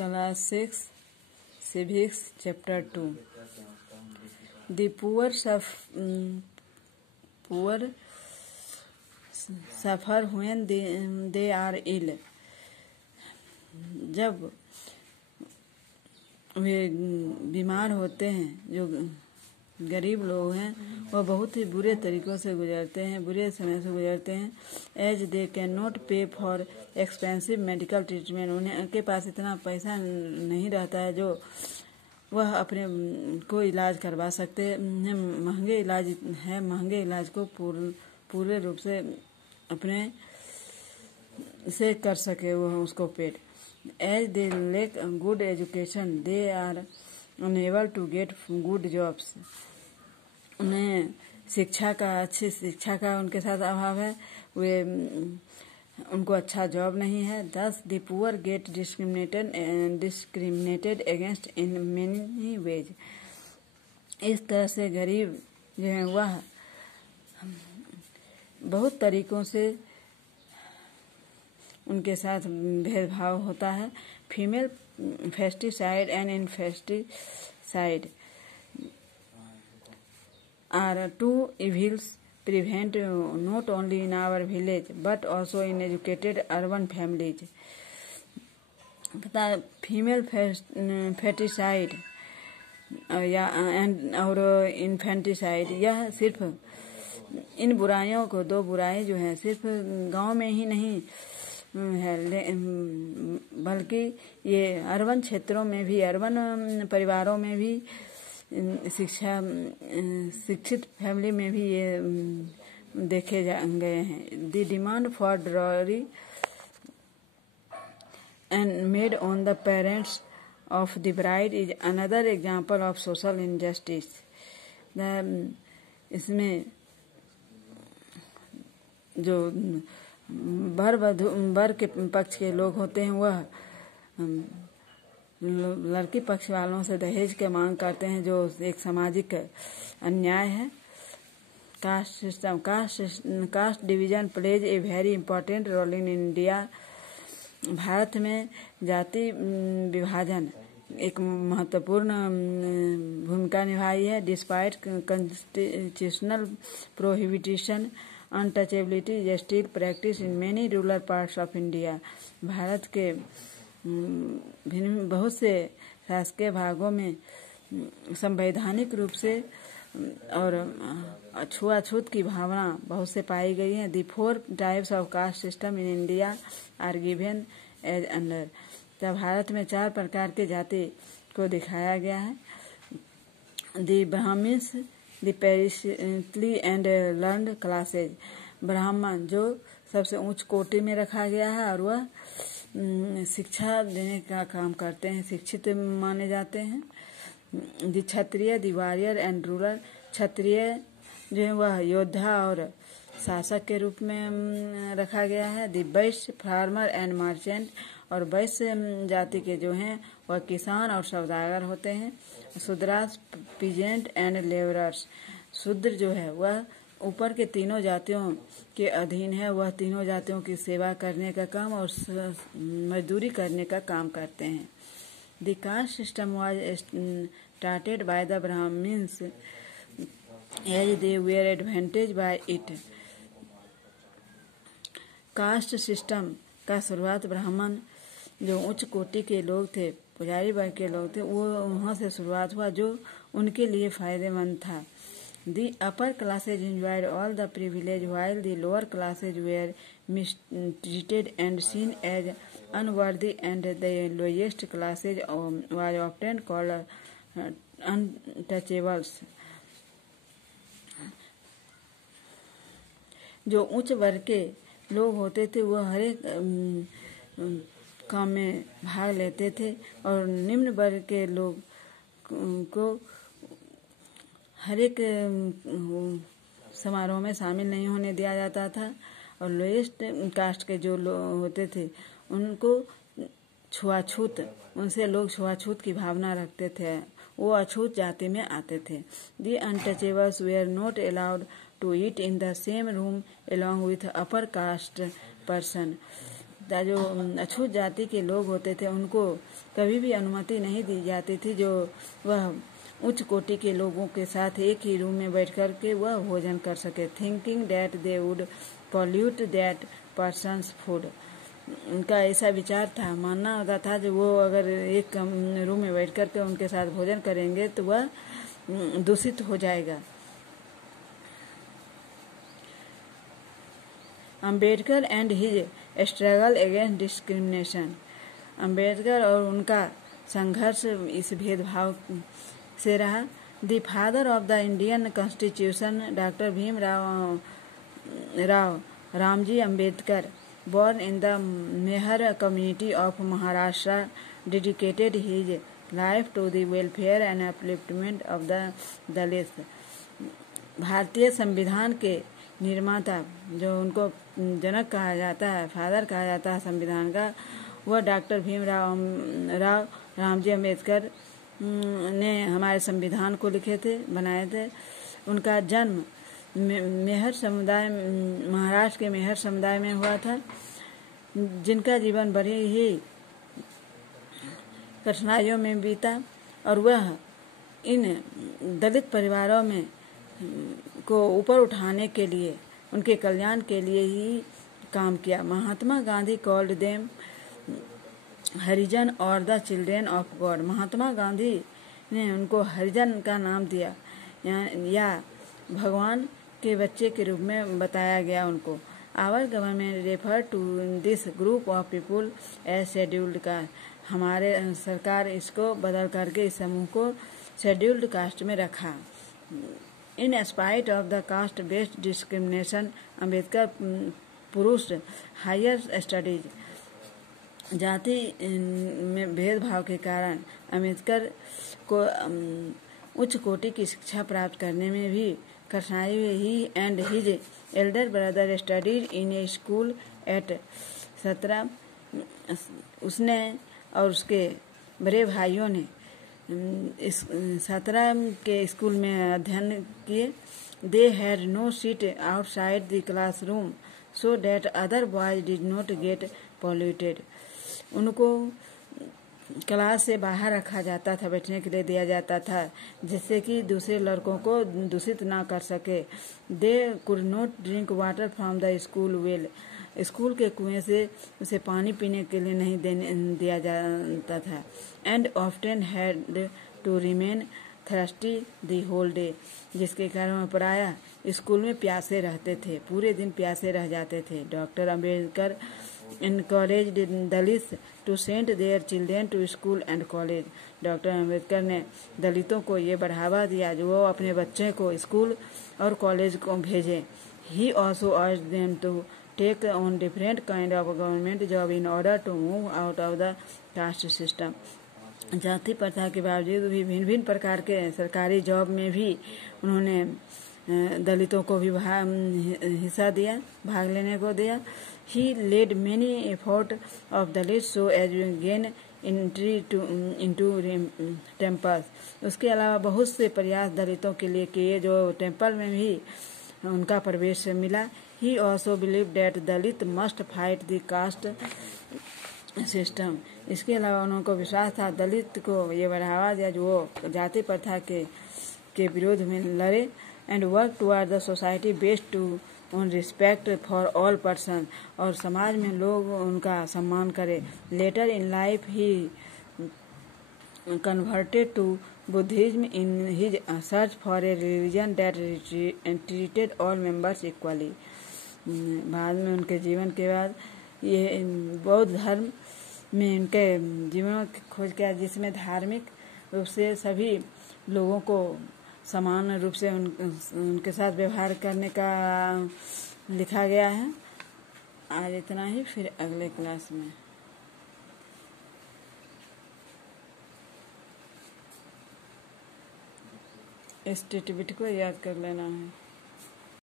Class 6 Civics Chapter 2. The poor suffer when they are ill. जब वे बीमार होते हैं, जो गरीब लोग हैं वह बहुत ही बुरे तरीक़ों से गुजरते हैं, बुरे समय से गुजरते हैं। एज दे कैन नॉट पे फॉर एक्सपेंसिव मेडिकल ट्रीटमेंट, उनके पास इतना पैसा नहीं रहता है जो वह अपने को इलाज करवा सकते हैं। महंगे इलाज को पूरे रूप से अपने से कर सके वह उसको paid. As they lack good education they are unable to get good jobs, उन्हें अच्छी शिक्षा का उनके साथ अभाव है, वे उनको अच्छा जॉब नहीं है। Thus the poor get discriminated against in many ways, इस तरह से गरीब जो है वह बहुत तरीक़ों से उनके साथ भेदभाव होता है। Female foeticide and infanticide are two evils prevent not only in our village but also in educated urban families. Female foeticide या और इन्फेंटिसाइड, यह सिर्फ इन बुराइयों को, दो बुराई जो हैं सिर्फ गांव में ही नहीं है बल्कि ये अर्बन क्षेत्रों में भी, अर्बन परिवारों में भी, शिक्षित फैमिली में भी ये देखे गए हैं। The demand for dowry and made on the parents of the bride is another example of social injustice. इसमें जो वर के पक्ष के लोग होते हैं वह लड़की पक्ष वालों से दहेज के मांग करते हैं, जो एक सामाजिक अन्याय है। Caste division plays a very important role in India. भारत में जाति विभाजन एक महत्वपूर्ण भूमिका निभाई है। Despite constitutional prohibition untouchability is still practise in many rural parts of India. भारत के बहुत से शासकीय भागों में संवैधानिक रूप से और छुआछूत की भावना बहुत से पाई गई है। The 4 types of caste system in India are given as under. तब भारत में 4 प्रकार के जाति को दिखाया गया है। The Brahmins, the priestly and learned classes. ब्राह्मण जो सबसे उच्च कोटि में रखा गया है और वह शिक्षा देने का काम करते हैं, शिक्षित माने जाते हैं। The Kshatriya, the warrior and ruler. क्षत्रिय जो है वह योद्धा और शासक के रूप में रखा गया है। The Vysya, farmer and merchant. और वैश्य जाति के जो हैं वह किसान और सौदागर होते हैं। Shudras, peasant and labourers. शूद्र जो है वह ऊपर के तीनों जातियों के अधीन है, वह तीनों जातियों की सेवा करने का काम और मजदूरी करने का काम करते हैं। The caste system was started by the Brahmins as they were advantage by it. Caste system का शुरुआत ब्राह्मण जो उच्च कोटि के लोग थे, पुजारी वर्ग के लोग थे, वो वहाँ से शुरुआत हुआ जो उनके लिए फायदेमंद था। The upper classes enjoyed all the privilege while the lower classes were mistreated and seen as unworthy, and the lowest classes was often called untouchables. जो उच्च वर्ग के लोग होते थे वह हर एक काम में भाग लेते थे और निम्न वर्ग के लोग को हर एक समारोह में शामिल नहीं होने दिया जाता था। और लोएस्ट कास्ट के जो लोग होते थे उनको उनसे लोग छुआछूत की भावना रखते थे, वो अछूत जाति में आते थे। The untouchables were not allowed to eat in the same room along with upper caste person. जो अछूत जाति के लोग होते थे उनको कभी भी अनुमति नहीं दी जाती थी जो वह उच्च कोटि के लोगों के साथ एक ही रूम में बैठ कर के वह भोजन कर सके। Thinking that they would pollute that persons food, उनका ऐसा विचार था, मानना होता था जो वो अगर एक रूम में बैठ कर के उनके साथ भोजन करेंगे तो वह दूषित हो जाएगा। Ambedkar and his struggle against discrimination, Ambedkar और उनका संघर्ष इस भेदभाव से रहा। The father of the Indian constitution doctor Bhimrao Ramji Ambedkar, born in the Mehar community of Maharashtra, dedicated his life to the welfare and upliftment of the Dalits। भारतीय संविधान के निर्माता, जो उनको जनक कहा जाता है, फादर कहा जाता है संविधान का, वह डॉक्टर भीमराव रामजी अम्बेडकर ने हमारे संविधान को लिखे थे, बनाए थे। उनका जन्म मेहर समुदाय, महाराष्ट्र के मेहर समुदाय में हुआ था, जिनका जीवन बड़ी ही कठिनाइयों में बीता और वह इन दलित परिवारों में को ऊपर उठाने के लिए, उनके कल्याण के लिए ही काम किया। महात्मा गांधी कॉल्ड देम हरिजन और the children of God, Mahatma Gandhi ने उनको हरिजन का नाम दिया या भगवान के बच्चे के रूप में बताया गया उनको। Our government refer to this group of people as scheduled caste, हमारे सरकार इसको बदल करके इस समूह को शेड्यूल्ड कास्ट में रखा। In spite of the caste based discrimination, Ambedkar पुरुष हायर स्टडीज, जाति में भेदभाव के कारण अम्बेडकर को उच्च कोटि की शिक्षा प्राप्त करने में भी कठिनाई हुई। And his Elder brother studied in A school eight 17, उसने और उसके बड़े भाइयों ने 17 के स्कूल में अध्ययन किए। They had no seat outside the classroom so that other boys did not get polluted, उनको क्लास से बाहर रखा जाता था, बैठने के लिए दिया जाता था, जिससे कि दूसरे लड़कों को दूषित ना कर सके। They could not drink water from the school well, school के कुएं से उसे पानी पीने के लिए नहीं दिया जाता था। And often had to remain thirsty the whole day, जिसके कारण प्रायः स्कूल में प्यासे रहते थे, पूरे दिन प्यासे रह जाते थे। Doctor Ambedkar encouraged Dalits to send their children to school and college, doctor Ambedkar ने दलितों को ये बढ़ावा दिया जो वो अपने बच्चे को स्कूल और कॉलेज को भेजें। He also urged them to take on different kind of government job in order to move out of the caste system, जाति प्रथा के बावजूद भी भिन्न भिन्न प्रकार के सरकारी जॉब में भी उन्होंने दलितों को भी हिस्सा दिया, भाग लेने को दिया। He led many efforts of Dalits so as to gain entry into temples, उसके अलावा बहुत से प्रयास दलितों के लिए किए जो टेम्पल में भी उनका प्रवेश मिला। He also believed that Dalit must fight the caste system, इसके अलावा उनको विश्वास था दलित को ये बढ़ावा दिया जो वो जाति प्रथा के विरोध में लड़े। And work toward the society based to on respect for all person, और समाज में लोग उनका सम्मान करें। Later in life he converted to Buddhism in his search for a religion that treated all members equally, बाद में उनके जीवन के बाद ये बौद्ध धर्म में उनके जीवन की खोज किया जिसमें धार्मिक रूप से सभी लोगों को समान रूप से उनके साथ व्यवहार करने का लिखा गया है। आज इतना ही, फिर अगले क्लास में। इस टिटबिट को याद कर लेना है।